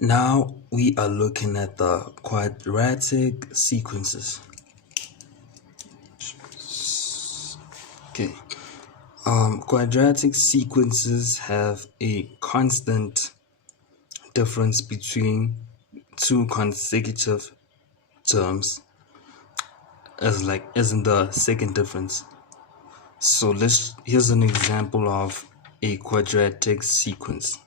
Now we are looking at the quadratic sequences. Okay. Quadratic sequences have a constant difference between two consecutive terms as in the second difference. So here's an example of a quadratic sequence.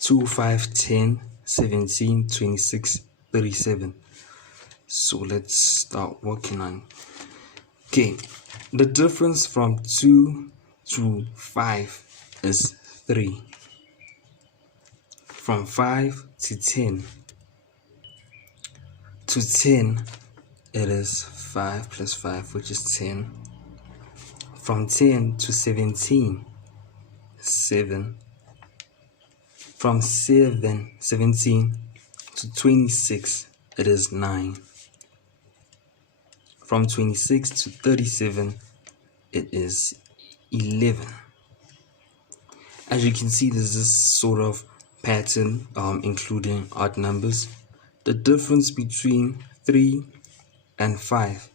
2, 5, 10, 17, 26, 37. So let's start working on. Okay, the difference from 2 to 5 is 3. From 5 to 10 it is 5 plus 5, which is 10. From 10 to 17, 7. From 17 to 26, it is 9. From 26 to 37, it is 11. As you can see, there's this sort of pattern including odd numbers. The difference between 3 and 5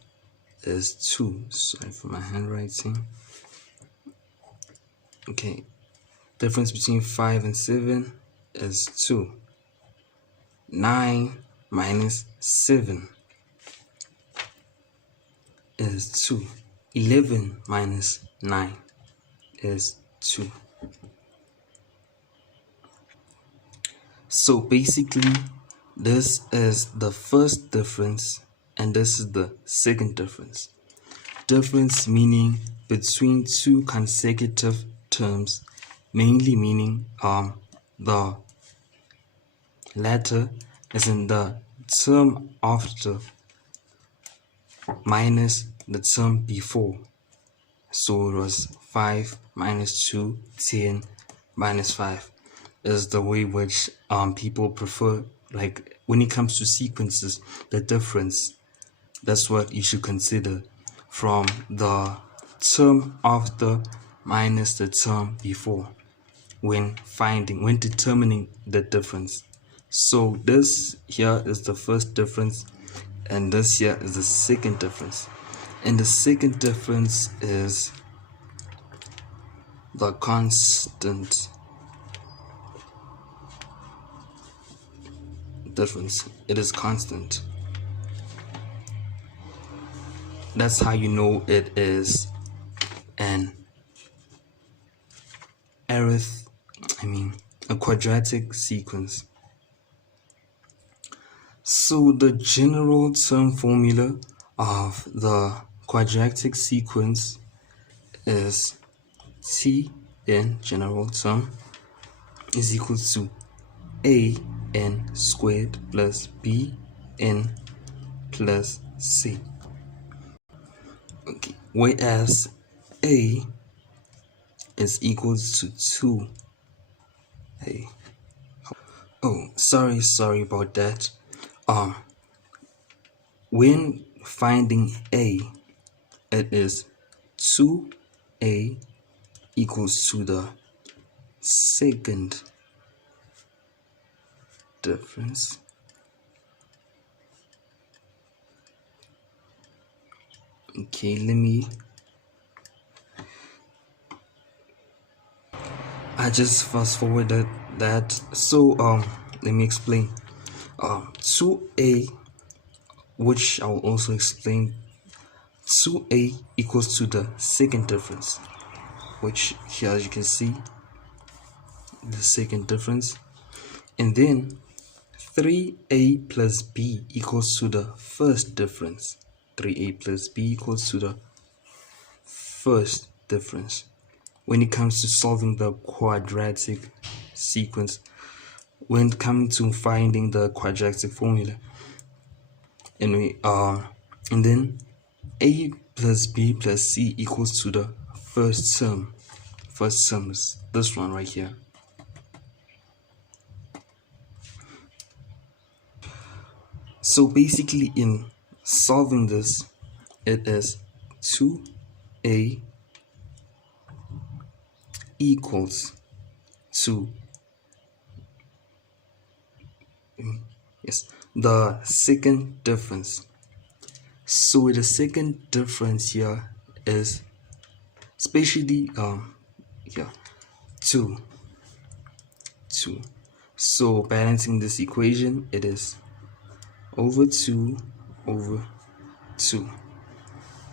is 2. Sorry for my handwriting. Okay, difference between 5 and 7 is 2. 9 minus 7 is 2. 11 minus 9 is 2. So basically, this is the first difference and this is the second difference. Difference meaning between two consecutive terms, mainly meaning the latter is in the term after minus the term before. So it was 5 minus 2, 10 minus 5 is the way which people prefer. Like when it comes to sequences, the difference, that's what you should consider, from the term after minus the term before when determining the difference. So this here is the first difference and this here is the second difference. And the second difference is the constant difference. It is constant. That's how you know it is an a quadratic sequence. So the general term formula of the quadratic sequence is T in general term is equal to an squared plus bn plus c. Okay, whereas a is equal to 2a. Oh, sorry about that. When finding a, it is 2a equals to the second difference okay, I just fast forwarded that. So let me explain. 2a, which I will also explain, 2a equals to the second difference, which here as you can see, the second difference. And then 3a plus b equals to the first difference. 3a plus b equals to the first difference when it comes to solving the quadratic sequence, when it comes to finding the quadratic formula. And then a plus b plus c equals to the first term. First term is this one right here. So basically in solving this, it is 2a equals to Yes, the second difference. So the second difference here is especially yeah, 2. So balancing this equation, it is over 2 over 2.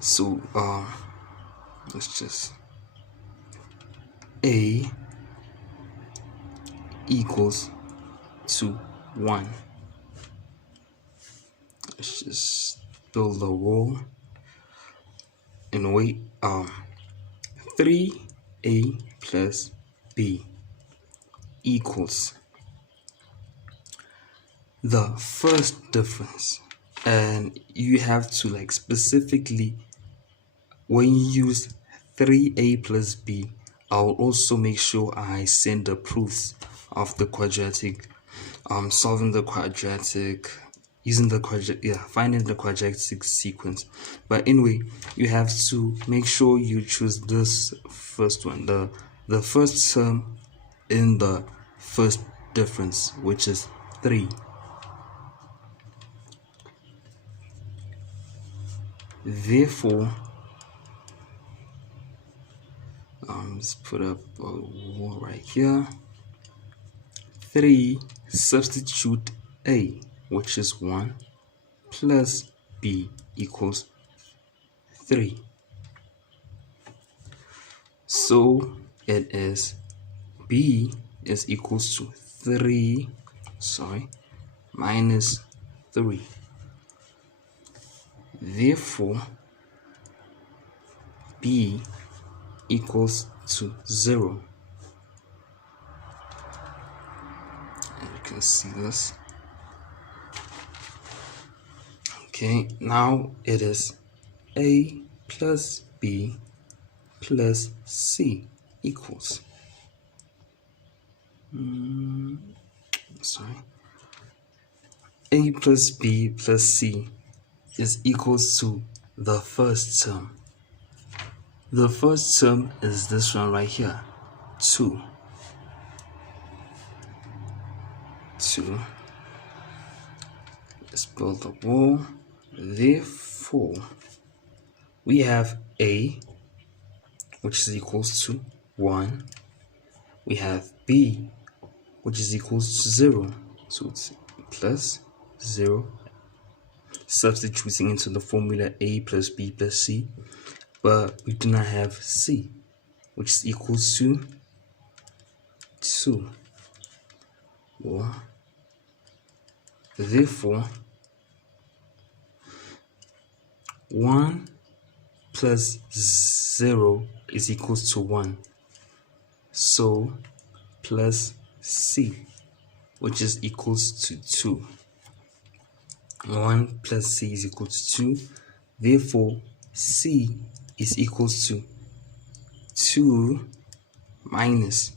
So let's just a equals to 1. Let's just build a wall and wait. 3a plus b equals the first difference, and you have to like specifically, when you use 3a plus b, I'll also make sure I send the proofs of the quadratic, solving the quadratic, using the finding the quadratic sequence. But anyway, you have to make sure you choose this first one, the first term in the first difference, which is 3. Therefore, let's put up a wall right here. 3, substitute a, which is 1, plus b equals 3. So it is b is equals to 3, minus 3. Therefore, b equals to 0. And you can see this. Okay, now it is a plus b plus c equals a plus b plus c is equals to the first term. The first term is this one right here, 2. Let's build the wall. Therefore, we have a, which is equals to 1. We have b, which is equals to 0. So it's plus 0. Substituting into the formula a plus b plus c. But we do not have c, which is equals to 2. Well, therefore, 1 plus 0 is equals to 1. So, plus c, which is equals to 2. 1 plus c is equal to 2. Therefore, c is equals to 2 minus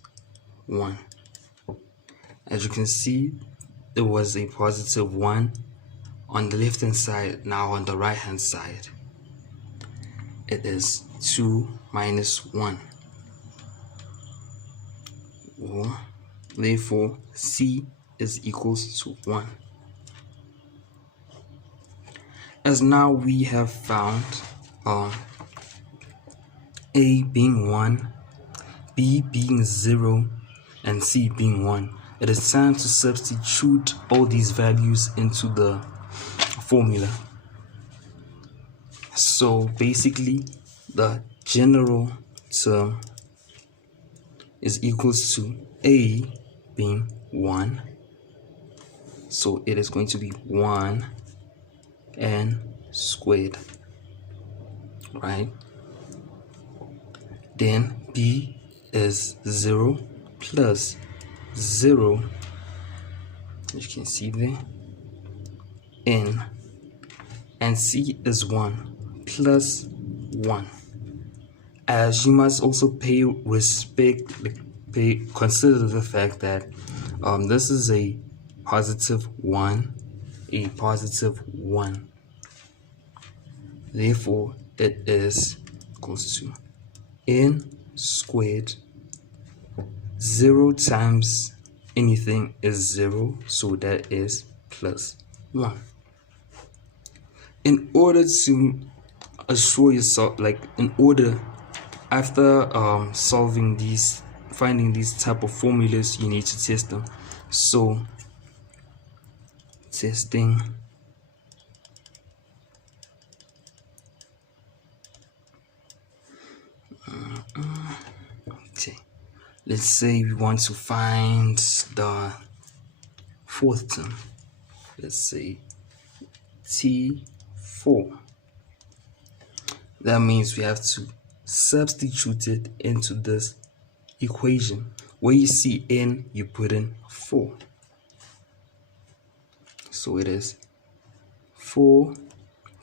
1. As you can see, there was a positive 1 on the left hand side. Now on the right hand side, it is 2 minus 1. Well, therefore, c is equals to 1. As now we have found a being 1, b being 0, and c being 1, it is time to substitute all these values into the formula. So basically, the general term is equals to a being 1. So it is going to be 1 n squared, right? Then b is 0 plus 0, as you can see there, n, and c is 1 plus 1. As you must also consider the fact that this is a positive 1, a positive 1. Therefore, it is equals to n squared. 0 times anything is 0, so that is plus 1. In order to assure yourself, after finding these type of formulas, you need to test them. So testing okay, let's say we want to find the fourth term. Let's say T4. That means we have to substitute it into this equation. Where you see n, you put in 4. So it is 4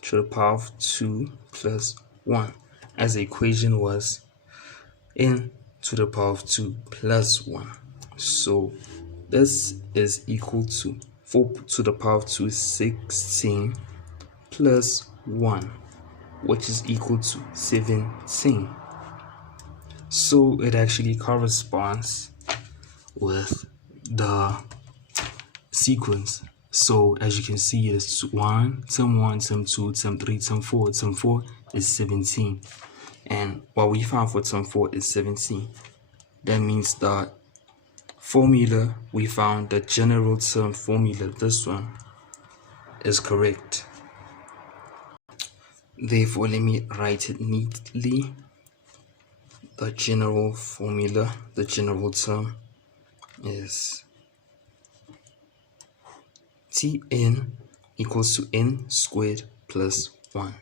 to the power of 2 plus 1, as the equation was n to the power of 2 plus 1. So this is equal to 4 to the power of 2 is 16 plus 1, which is equal to 17. So it actually corresponds with the sequence. So as you can see, it's 1, term 1, term 2, term 3, term 4. Term 4 is 17. And what we found for term 4 is 17. That means the formula we found, the general term formula, this one, is correct. Therefore, let me write it neatly. The general formula, the general term, is Tn equals to n squared plus 1.